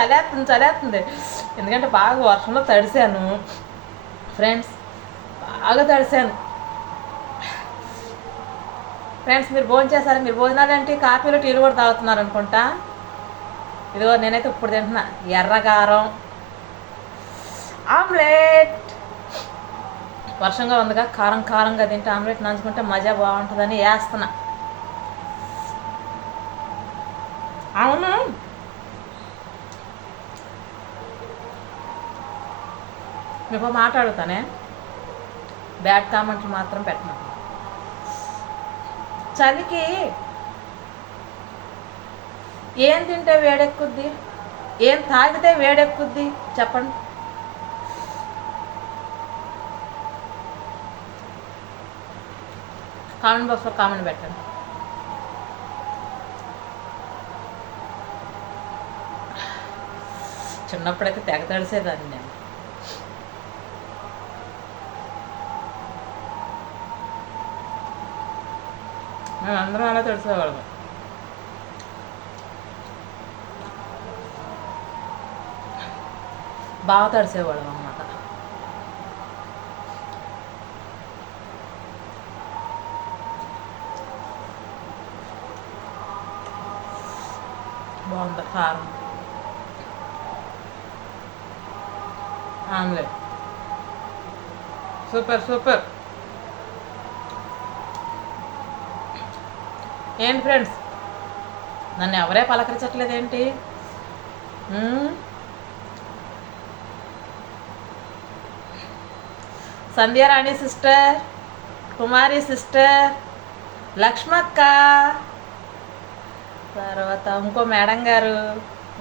చలేస్తుంది చలేస్తుంది ఎందుకంటే బాగా వర్షంలో తడిశాను. ఫ్రెండ్స్ బాగా తడిశాను. ఫ్రెండ్స్ మీరు భోజనం చేశారు? మీరు భోజనాలు అంటే కాఫీలు టీలు కూడా తాగుతున్నారు అనుకుంటా? ఇదిగో నేనైతే ఇప్పుడు తింటున్నా. ఎర్రగారం ఆమ్లెట్. వర్షంగా ఉందిగా కారం కారంగా తింటే ఆమ్లెట్ నంచుకుంటే మజా బాగుంటుందని వేస్తున్నా అవును. మీకు మాట్లాడుతానే మాట బ్యాడ్ కామెంట్లు మాత్రం పెట్టను. చలికి ఏం తింటే వేడెక్కుద్ది? ఏం తాగితే వేడెక్కుద్ది? చెప్పండి. కామెంట్ బాక్స్లో కామెంట్ పెట్టండి. చిన్నప్పుడైతే తెగ తడిసేదాన్ని నేను. మేము అందరం అలా తడిసేవాళ్ళం. బాగా తడిసేవాళ్ళం అన్నమాట. బాగుంది కారం. ఆమ్లెట్. Super super. ఏంటి ఫ్రెండ్స్? నన్ను ఎవరే పలకరించట్లేదు ఏంటి సంధ్యారాణి సిస్టర్ కుమారి సిస్టర్ లక్ష్మక్క తర్వాత ఇంకో మేడం గారు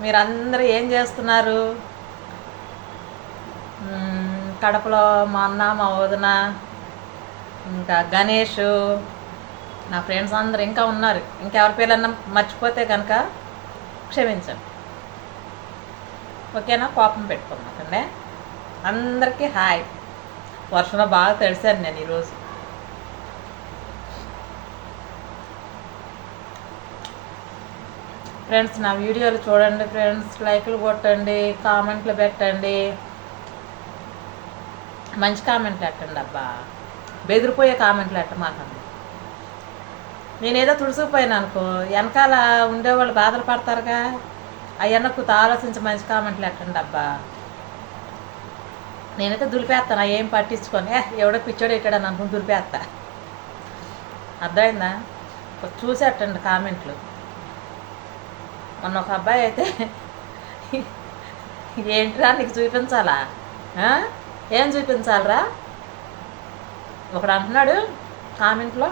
మీరందరూ ఏం చేస్తున్నారు? కడపలో మా అన్న మా వదిన ఇంకా గణేష్ నా ఫ్రెండ్స్ అందరు ఇంకా ఉన్నారు. ఇంకెవరి పేర్లన్నా మర్చిపోతే కనుక క్షమించండి. ఓకేనా? కోపం పెట్టుకోమాకండి. అందరికీ హాయ్. వర్షంలో బాగా తడిశాను నేను ఈరోజు. ఫ్రెండ్స్ నా వీడియోలు చూడండి ఫ్రెండ్స్. లైక్లు కొట్టండి కామెంట్లు పెట్టండి. మంచి కామెంట్లు పెట్టండి అబ్బా. బెదిరిపోయే కామెంట్లు పెట్టమాకండి. నేనేదో తుడుచుకుపోయాను అనుకో వెనకాల ఉండేవాళ్ళు బాధలు పడతారుగా. అవన్నీ ఆలోచించి మంచి కామెంట్లు ఎట్టండి అబ్బా. నేనైతే దులిపేస్తాను ఏం పట్టించుకొని. ఏ ఎవడో పిచ్చోడు ఎట్టాడని అనుకుని దులిపేస్తా. అర్థమైందా? చూసేటండి కామెంట్లు. మొన్న ఒక అబ్బాయి అయితే ఏంటిరా నీకు చూపించాలా? ఏం చూపించాలరా? ఒకడు అంటున్నాడు కామెంట్లో.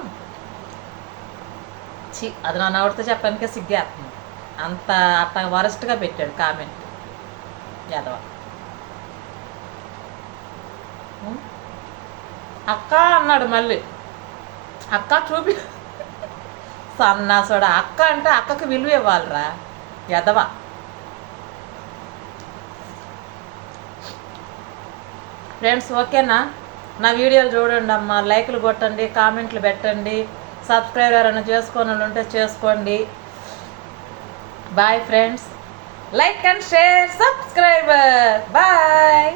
చి అది నా నవ్వుడితో చెప్పడానికే సిగ్గేస్తుంది అంత అట్ట వరస్ట్గా పెట్టాడు కామెంట్. యాదవ. అక్క అన్నాడు మళ్ళీ. అక్క చూపి సన్నాసుడు అక్క అంటే అక్కకి విలువ ఇవ్వాలిరా ఎదవ ఫ్రెండ్స్ ఓకేనా? నా వీడియోలు చూడండి అమ్మ లైక్లు కొట్టండి కామెంట్లు పెట్టండి. సబ్స్క్రైబ్ ఎవరైనా చేసుకోని ఉంటే చేసుకోండి. Bye friends like and share subscriber bye